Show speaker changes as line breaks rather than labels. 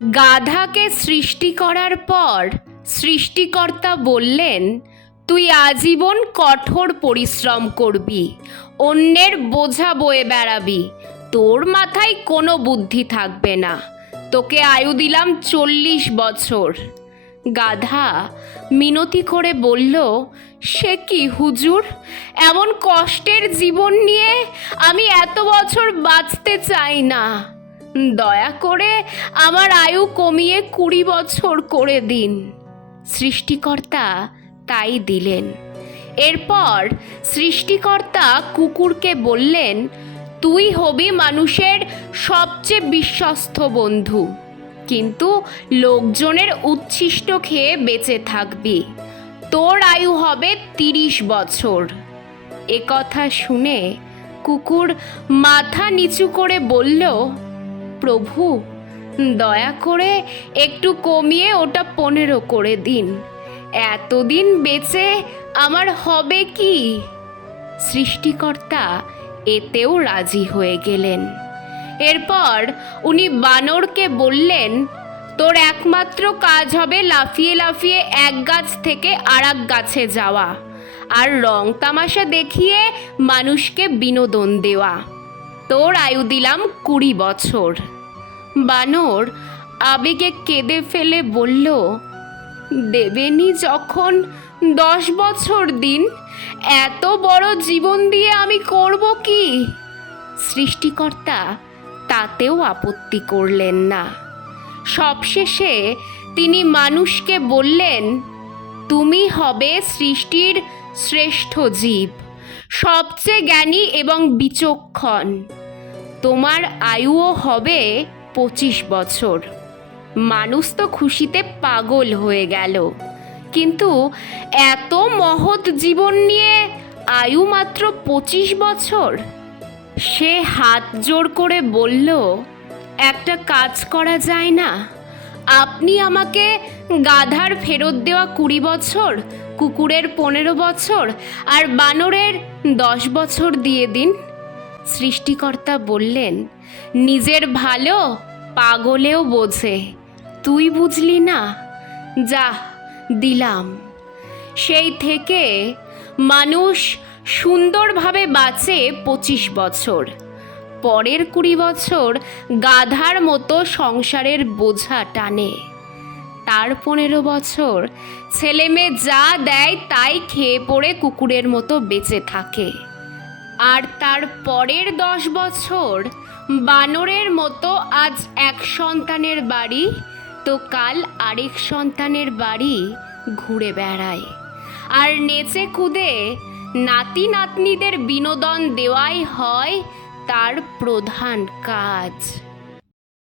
গাধাকে সৃষ্টি করার পর সৃষ্টিকর্তা বললেন, তুই আজীবন কঠোর পরিশ্রম করবি, অন্যের বোঝা বয়ে বেড়াবি, তোর মাথায় কোনো বুদ্ধি থাকবে না, তোকে আয়ু দিলাম চল্লিশ বছর। গাধা মিনতি করে বলল, সে কি হুজুর? এমন কষ্টের জীবন নিয়ে আমি এত বছর বাঁচতে চাই না। দয়া করে আমার আয়ু কমিয়ে কুড়ি বছর করে দিন। সৃষ্টিকর্তা তাই দিলেন। এরপর সৃষ্টিকর্তা কুকুরকে বললেন, তুই হবি মানুষের সবচেয়ে বিশ্বস্ত বন্ধু। কিন্তু লোকজনের উচ্ছিষ্ট খেয়ে বেঁচে থাকবি। তোর আয়ু হবে তিরিশ বছর। এ কথা শুনে কুকুর মাথা নিচু করে বলল প্রভু, দয়া করে একটু কমিয়ে ওটা পনেরো করে দিন। এতদিন বেঁচে আমার হবে কি? সৃষ্টিকর্তা এতেও রাজি হয়ে গেলেন। এরপর উনি বানরকে বললেন, তোর একমাত্র কাজ হবে লাফিয়ে লাফিয়ে এক গাছ থেকে আর গাছে যাওয়া, আর রং তামাশা দেখিয়ে মানুষকে বিনোদন দেওয়া। তোর আয়ু দিলাম কুড়ি বছর। বানর আবেগে কেঁদে ফেলে বলল, দেবেনি যখন দশ বছর দিন, এত বড় জীবন দিয়ে আমি করব কি? সৃষ্টিকর্তা তাতেও আপত্তি করলেন না। সবশেষে তিনি মানুষকে বললেন, তুমি হবে সৃষ্টির শ্রেষ্ঠ জীব, সবচেয়ে জ্ঞানী এবং বিচক্ষণ। তোমার আয়ুও হবে পঁচিশ বছর। মানুষ তো খুশিতে পাগল হয়ে গেল। কিন্তু এত মহৎ জীবন নিয়ে আয়ু মাত্র পঁচিশ বছর? সে হাত জোর করে বলল, একটা কাজ করা যায় না। আপনি আমাকে গাধার ফেরত দেওয়া কুড়ি বছর, কুকুরের পনেরো বছর আর বানরের দশ বছর দিয়ে দিন। সৃষ্টিকর্তা বললেন, নিজের ভালো পাগলেও বোঝে। তুই বুঝলি না? যা, দিলাম। সেই থেকে মানুষ সুন্দরভাবে বাঁচে পঁচিশ বছর। পরের কুড়ি বছর গাধার মতো সংসারের বোঝা টানে। তার পনেরো বছর ছেলে মেয়ে যা দেয় তাই খেয়ে পড়ে কুকুরের মতো বেঁচে থাকে। আর তার পরের দশ বছর বানরের মতো আজ এক সন্তানের বাড়ি, তো কাল আরেক সন্তানের বাড়ি ঘুরে বেড়ায়। আর নেচে কুদে নাতি নাতনিদের বিনোদন দেওয়াই হয় তার প্রধান কাজ।